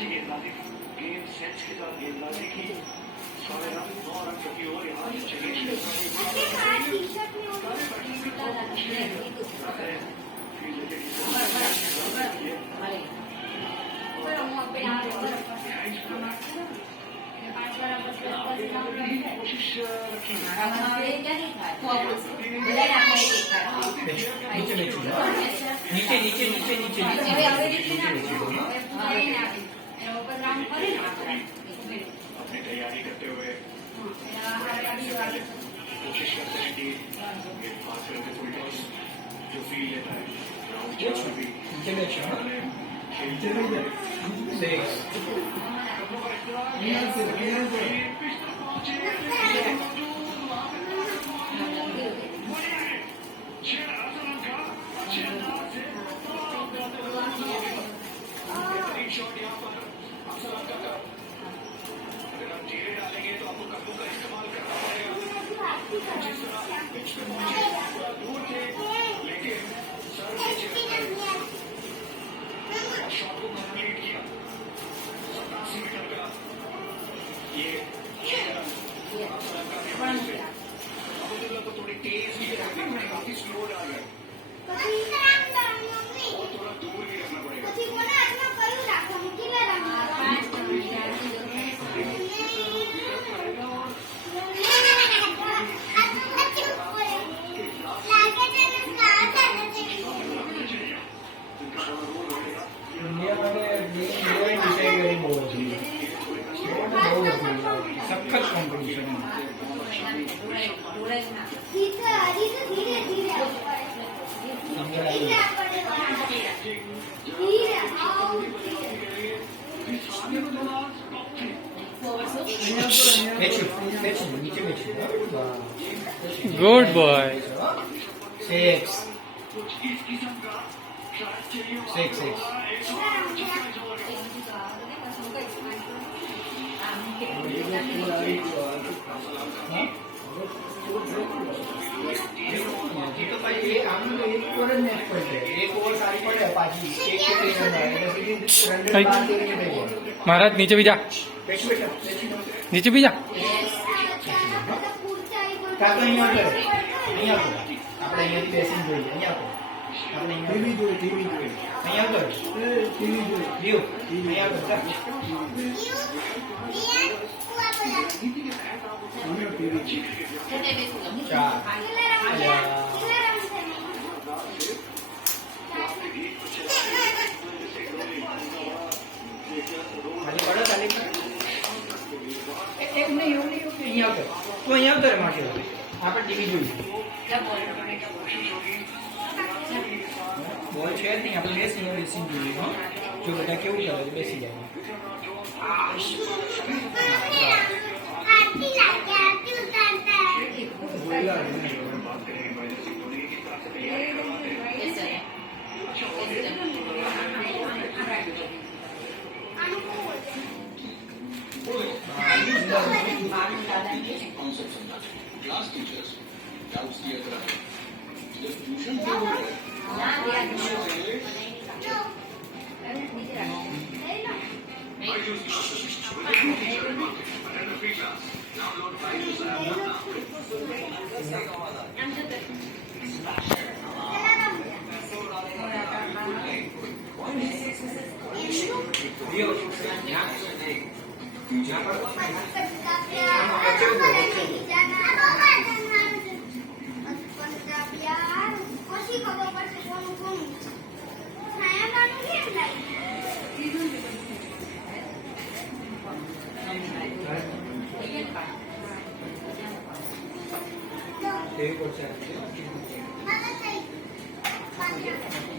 अच्छी गेंदबाजी की, गेम सेंस के साथ गेंदबाजी की, सारे रन 9 रन प्रति ओवर यहाँ से चले फील्ड कोशिश रखी नीचे नीचे नीचे नीचे नीचे अपनी तैयारी करते हुए कोशिश करते हैं कि पास करके फुल टॉस जो फील लेता है ग्राउंड में भी शॉट यहाँ पर अफसर आपका का अगर आप धीरे डालेंगे तो आपको कद्दू का इस्तेमाल करना पड़ेगा जिस तरह पिच पे पहुंचे थोड़ा दूर थे लेकिन सर शॉट को कंप्लीट किया 87 मीटर का ये अफसर आपका अब्दुल्ला को थोड़ी तेज की काफी स्लो डाल रहे और थोड़ा दूर भी रखना पड़ेगा સખત કોમ્પિટિશન गुड बॉय 6 महाराज नीचे भी जा, नीचे भी जा. તો અહીંયા આવતો માટે આપણે ટીવી જોઈએ બોલ છે નહીં આપણે બેસીને બેસીને જોઈએ હા જો બધા કેવું કરે છે બેસી જાય क्लास टीचर्स डाउट्स क्लियर करा जब ट्यूशन Thank you.